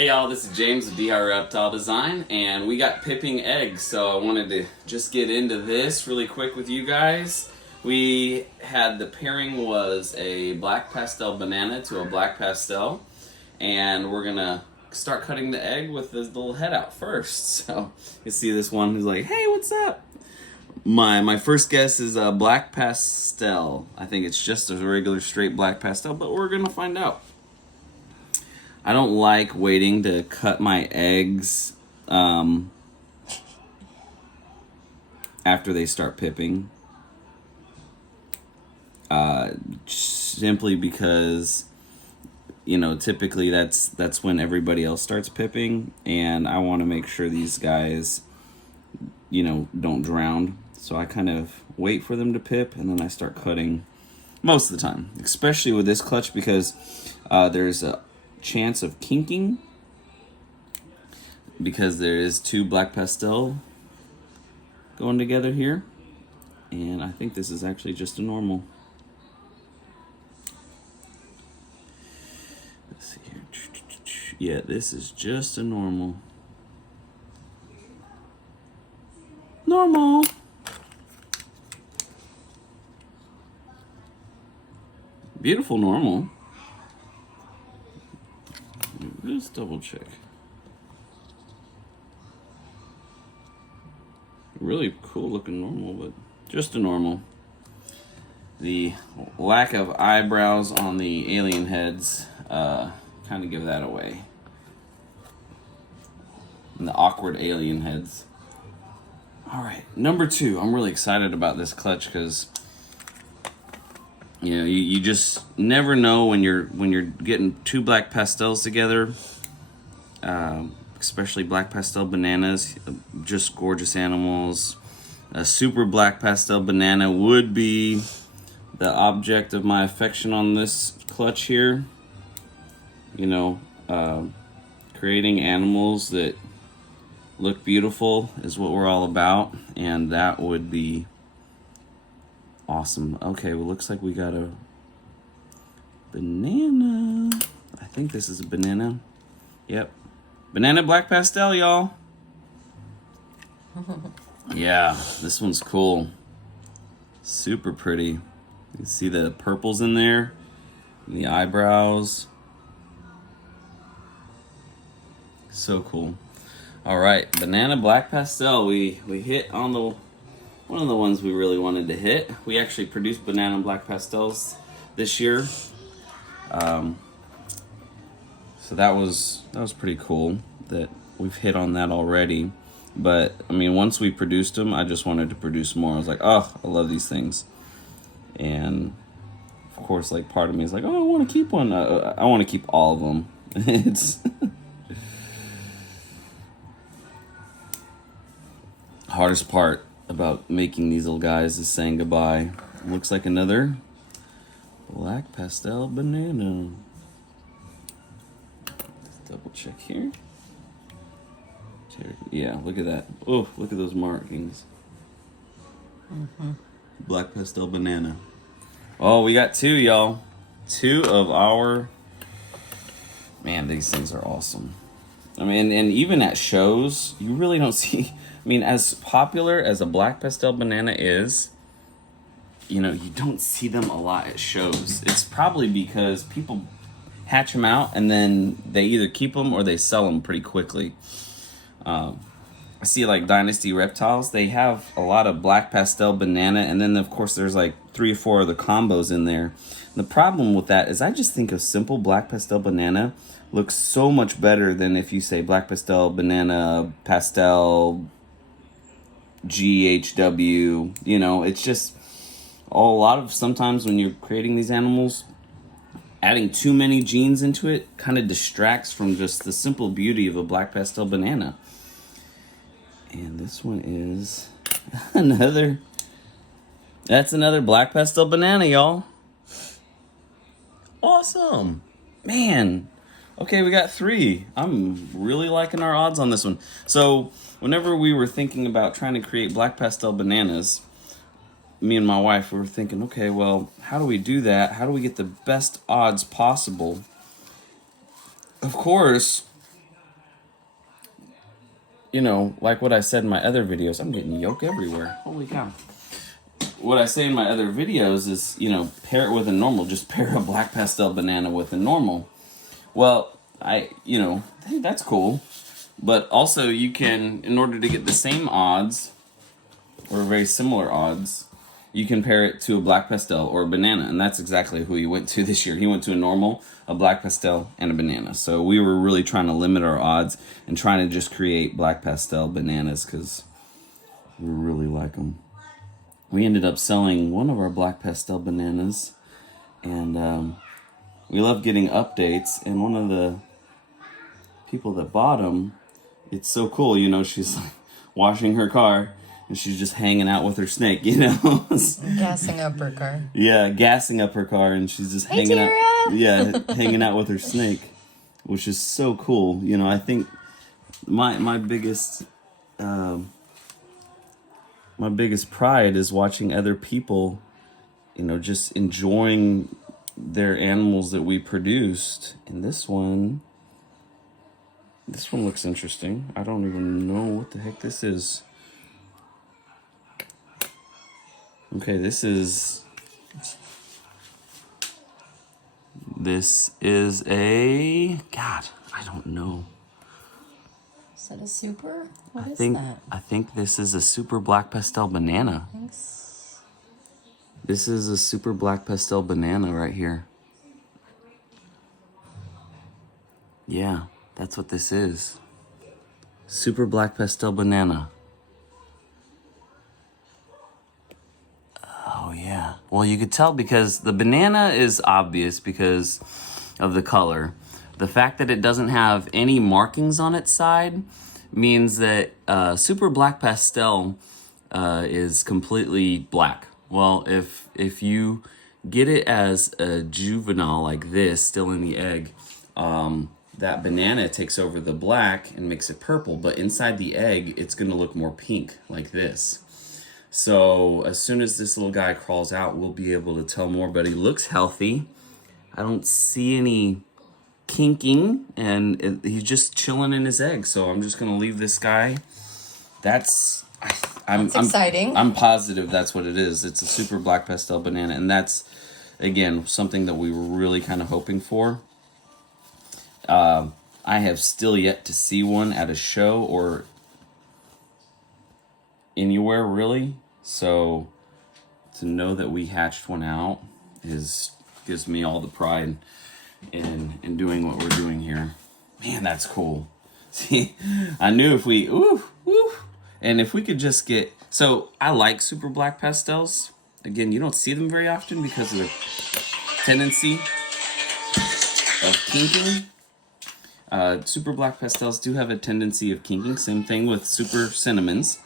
Hey y'all, this is James of DR Reptile Design, and we got pipping eggs, so I wanted to just get into this really quick with you guys. We had the pairing was a black pastel banana to a black pastel, and we're gonna start cutting the egg with this little head out first. So you see this one who's like, hey, what's up? My first guess is a black pastel. I think it's just a regular straight black pastel, but we're gonna find out. I don't like waiting to cut my eggs after they start pipping. Simply because, you know, typically that's when everybody else starts pipping, and I want to make sure these guys, you know, don't drown. So I kind of wait for them to pip, and then I start cutting most of the time, especially with this clutch, because there's a chance of kinking because there is two black pastel going together here, and I think this is actually just a normal. Let's see here. Yeah, this is just a normal. Normal. Beautiful normal. Just double check. Really cool looking normal, but just a normal. The lack of eyebrows on the alien heads kind of give that away. And the awkward alien heads. All right, number 2. I'm really excited about this clutch because, you know, you just never know when you're getting two black pastels together, especially black pastel bananas, just gorgeous animals. A super black pastel banana would be the object of my affection on this clutch here. You know, creating animals that look beautiful is what we're all about, and that would be awesome. Okay, well, looks like we got a banana. I think this is a banana. Yep. Banana black pastel, y'all. Yeah, this one's cool. Super pretty. You can see the purples in there, and the eyebrows. So cool. All right, banana black pastel. We hit on the one of the ones we really wanted to hit. We actually produced banana black pastels this year, so that was pretty cool that we've hit on that already. But I mean, once we produced them, I just wanted to produce more. I was like, oh, I love these things, and of course, like, part of me is like, oh, I want to keep one. I want to keep all of them. It's hardest part about making these little guys is saying goodbye. Looks like another black pastel banana. Let's double check here. Yeah, look at that. Oh, look at those markings. Black pastel banana. Oh, we got 2, y'all. 2 of our... Man, these things are awesome. I mean, and even at shows, you really don't see... I mean, as popular as a black pastel banana is, you know, you don't see them a lot at shows. It's probably because people hatch them out and then they either keep them or they sell them pretty quickly. I see, like, Dynasty Reptiles, they have a lot of black pastel banana, and then of course there's like 3 or 4 of the combos in there. And the problem with that is I just think a simple black pastel banana looks so much better than if you say black pastel banana pastel GHW. You know, it's just a lot of, sometimes when you're creating these animals, adding too many genes into it kind of distracts from just the simple beauty of a black pastel banana. And this one is that's another black pastel banana, y'all. Awesome. Man. Okay, we got 3. I'm really liking our odds on this one. So whenever we were thinking about trying to create black pastel bananas, me and my wife were thinking, okay, well, how do we do that? How do we get the best odds possible? Of course, you know, like what I said in my other videos, I'm getting yolk everywhere. Holy cow. What I say in my other videos is, you know, pair it with a normal. Just pair a black pastel banana with a normal. Well, I think that's cool. But also you can, in order to get the same odds, or very similar odds, you can pair it to a black pastel or a banana. And that's exactly who he went to this year. He went to a normal, a black pastel, and a banana. So we were really trying to limit our odds and trying to just create black pastel bananas because we really like them. We ended up selling one of our black pastel bananas, and we love getting updates. And one of the people that bought them, it's so cool, you know, she's like washing her car and she's just hanging out with her snake, you know. Gassing up her car. Yeah, gassing up her car, and she's just hanging out. Yeah, hanging out with her snake, which is so cool. You know, I think my biggest pride is watching other people, you know, just enjoying their animals that we produced. And this one looks interesting. I don't even know what the heck this is. Okay, this is a, God, I don't know. Is that a super? What is that? I think this is a super black pastel banana. Thanks. This is a super black pastel banana right here. Yeah, that's what this is. Super black pastel banana. Oh, yeah. Well, you could tell because the banana is obvious because of the color. The fact that it doesn't have any markings on its side means that super black pastel is completely black. Well, if you get it as a juvenile like this, still in the egg, that banana takes over the black and makes it purple. But inside the egg, it's going to look more pink like this. So as soon as this little guy crawls out, we'll be able to tell more, but he looks healthy. I don't see any kinking, and he's just chilling in his egg. So I'm just going to leave this guy. That's exciting. I'm positive that's what it is. It's a super black pastel banana, and that's, again, something that we were really kind of hoping for. I have still yet to see one at a show or anywhere really, so to know that we hatched one out gives me all the pride in doing what we're doing here. Man, that's cool. See, I knew if we and if we could just get, so I like super black pastels. Again, you don't see them very often because of the tendency of kinking. Super black pastels do have a tendency of kinking. Same thing with super cinnamons.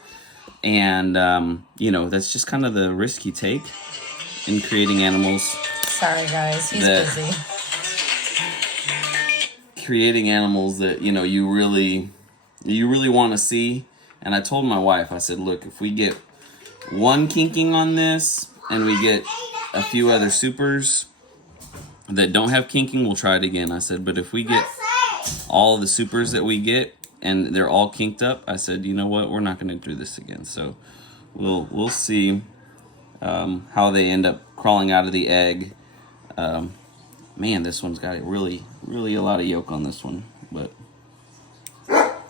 And, you know, that's just kind of the risk you take in creating animals. Sorry, guys. He's busy. Creating animals that, you know, you really want to see. And I told my wife, I said, look, if we get one kinking on this and we get a few other supers that don't have kinking, we'll try it again. I said, but if we get all the supers that we get and they're all kinked up, I said, you know what, we're not going to do this again. So we'll see how they end up crawling out of the egg. Man, this one's got really a lot of yolk on this one, but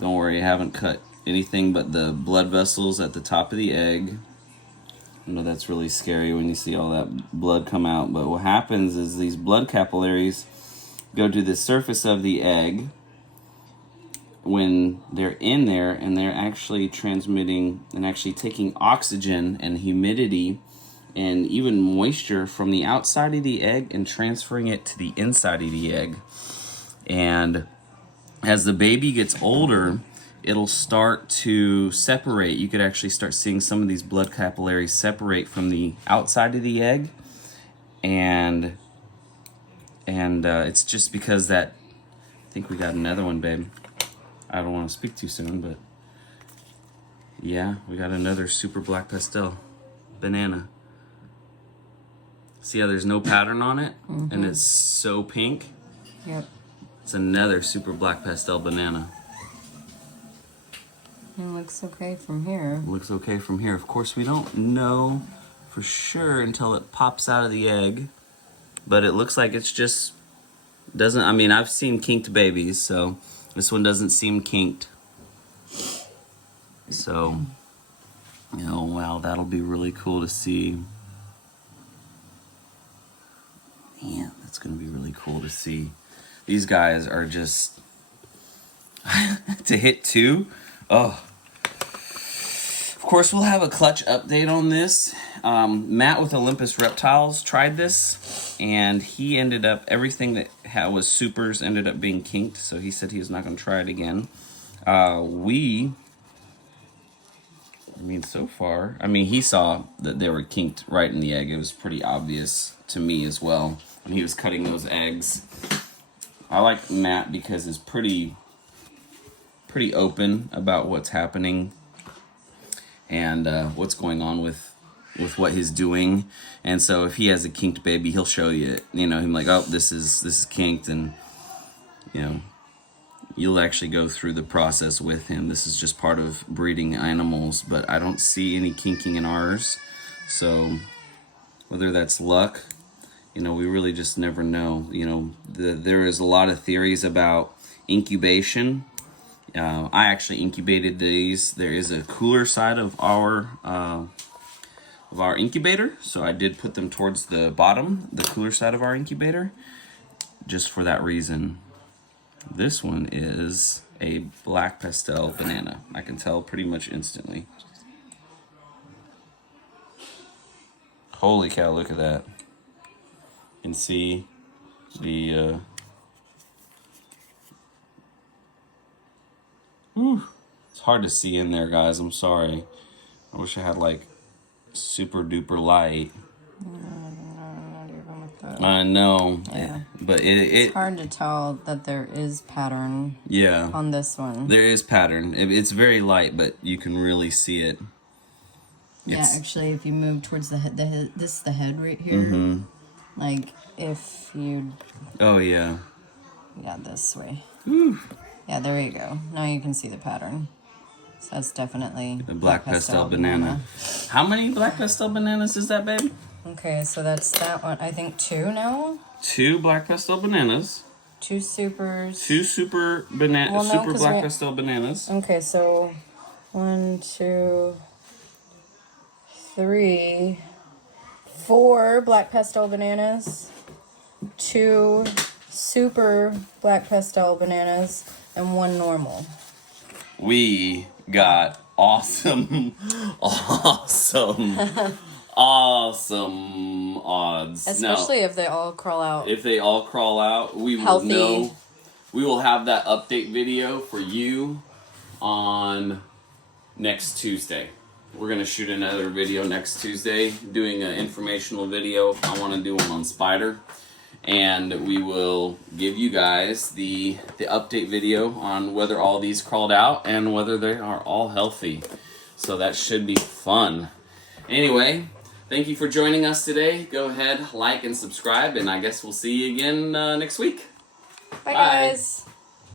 don't worry, I haven't cut anything but the blood vessels at the top of the egg. I know that's really scary when you see all that blood come out, but what happens is these blood capillaries go to the surface of the egg when they're in there, and they're actually transmitting and actually taking oxygen and humidity and even moisture from the outside of the egg and transferring it to the inside of the egg. And as the baby gets older, it'll start to separate. You could actually start seeing some of these blood capillaries separate from the outside of the egg. And it's just because that, I think we got another one, babe. I don't want to speak too soon, but yeah, we got another super black pastel banana. See how there's no pattern on it? Mm-hmm. And it's so pink? Yep. It's another super black pastel banana. It looks okay from here. Looks okay from here. Of course, we don't know for sure until it pops out of the egg, but it looks like it's just doesn't. I mean, I've seen kinked babies, so this one doesn't seem kinked. So, wow, that'll be really cool to see. Man, that's gonna be really cool to see. These guys are just to hit 2. Oh. Of course, we'll have a clutch update on this. Matt with Olympus Reptiles tried this, and he ended up, everything that was supers ended up being kinked, so he said he was not going to try it again. So far, he saw that they were kinked right in the egg. It was pretty obvious to me as well when he was cutting those eggs. I like Matt because he's pretty open about what's happening and what's going on with what he's doing. And so if he has a kinked baby, he'll show you it. Him like, oh, this is kinked, and you'll actually go through the process with him. This is just part of breeding animals, but I don't see any kinking in ours. So whether that's luck, we really just never know. There is a lot of theories about incubation. I actually incubated these. There is a cooler side of our incubator, so I did put them towards the bottom, the cooler side of our incubator, just for that reason. This one is a Black Pastel banana. I can tell pretty much instantly. Holy cow, look at that. You can see the it's hard to see in there, guys. I'm sorry. I wish I had like super duper light. Not even with that. I know. Yeah. But it's hard to tell that there is pattern. Yeah. On this one. There is pattern. It's very light, but you can really see it. Yeah, actually, if you move towards the head, this is the head right here. Mm-hmm. Like if you. Oh yeah. Yeah, this way. Whew. Yeah, there you go. Now you can see the pattern. So that's definitely a Black Pastel banana. How many Black Pastel bananas is that, babe? Okay, so that's that one. I think 2 now. 2 Black Pastel bananas. 2 supers. 2 super Black Pastel bananas. Okay, so 1, 2, 3, 4 Black Pastel bananas. 2 super Black Pastel bananas. And 1 normal. We got awesome odds. Especially if they all crawl out. If they all crawl out, we healthy. Will know. We will have that update video for you on next Tuesday. We're going to shoot another video next Tuesday, doing an informational video. I want to do one on spider. And we will give you guys the update video on whether all these crawled out and whether they are all healthy. So that should be fun. Anyway, thank you for joining us today. Go ahead, like and subscribe, and I guess we'll see you again next week. Bye, guys.